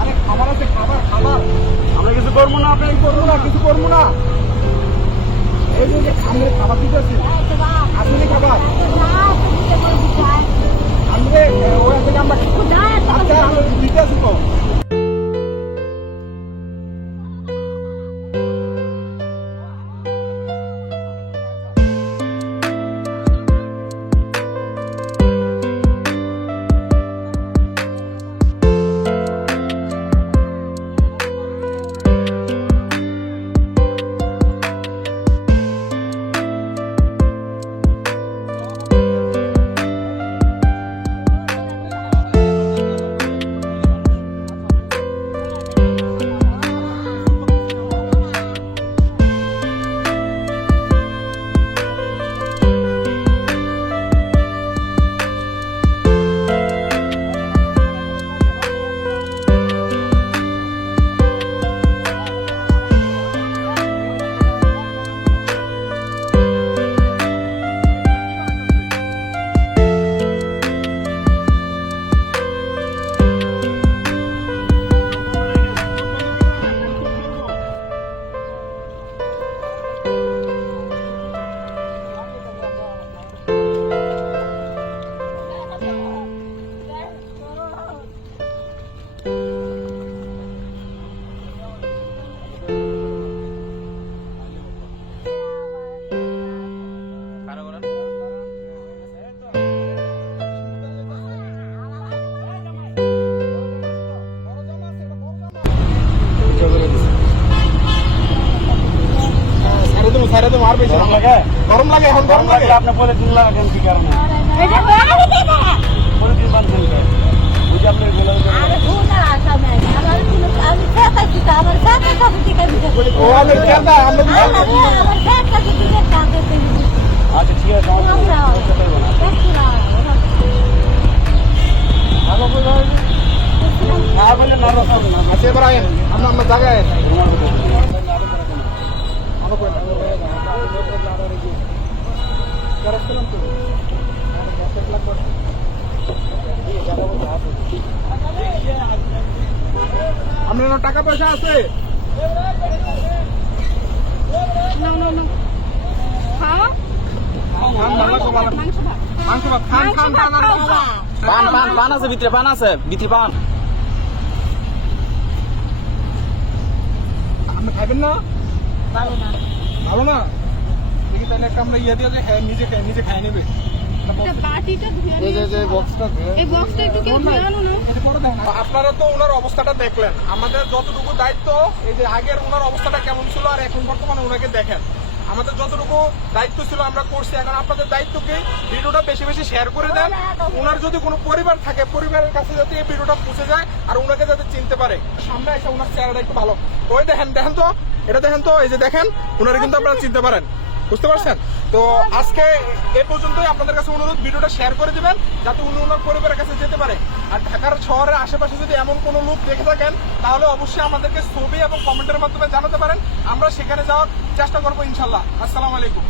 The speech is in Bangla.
আরে খাবার আছে, খাবার খাবার। আমরা কিছু করবো না, আপনি করবো না, কিছু করবো না। এই যে সামনে খাবার দিতে আছি, আসলে খাবার আমরা ওই থেকে আমরা আচ্ছা আমরা দিতে আছি তো। গরম লাগে, এখন গরম লাগে। আপনি বলে দিন লাগেন কি কারণে বলে দিন বানছেন বুঝি আপনি আচ্ছা ঠিক আছে আচ্ছা এবার আয়েন আমরা আমরা জায়গায় আপনার টাকা পয়সা আছে? পান আছে ভিতরে, পান আছে ভিতরে পান। আপনি খাইবেন না? ভালো না দেখি তাহলে একটা আমরা ইয়ে দিয়ে যে হ্যাঁ নিজে খাই নেবে। আপনারা তো ওনার অবস্থাটা দেখলেন, আমাদের যতটুকু দায়িত্ব এই যে আগের ওনার অবস্থাটা কেমন ছিল আর এখন বর্তমানে ওনাকে দেখেন, আমাদের যতটুকু দায়িত্ব ছিল আমরা করছি। এখন আপনাদের দায়িত্ব কি ভিডিওটা বেশি বেশি শেয়ার করে দেন, ওনার যদি কোনো পরিবার থাকে পরিবারের কাছে যাতে এই ভিডিওটা পৌঁছে যায় আর ওনাকে যাতে চিনতে পারে। সামনে এসে ওনার চেহারাটা একটু ভালো তো ওই দেখেন তো এটা দেখেন তো এই যে দেখেন ওনারা কিন্তু আপনারা চিনতে পারেন, বুঝতে পারছেন? তো আজকে এ পর্যন্তই। আপনাদের কাছে অনুরোধ ভিডিওটা শেয়ার করে দিবেন যাতে উনি ওনার পরিবারের কাছে যেতে পারে। আর ঢাকার শহরের আশেপাশে যদি এমন কোনো লোক দেখে থাকেন তাহলে অবশ্যই আমাদেরকে ছবি এবং কমেন্টের মাধ্যমে জানাতে পারেন, আমরা সেখানে যাওয়ার চেষ্টা করবো ইনশাল্লাহ। আসসালামু আলাইকুম।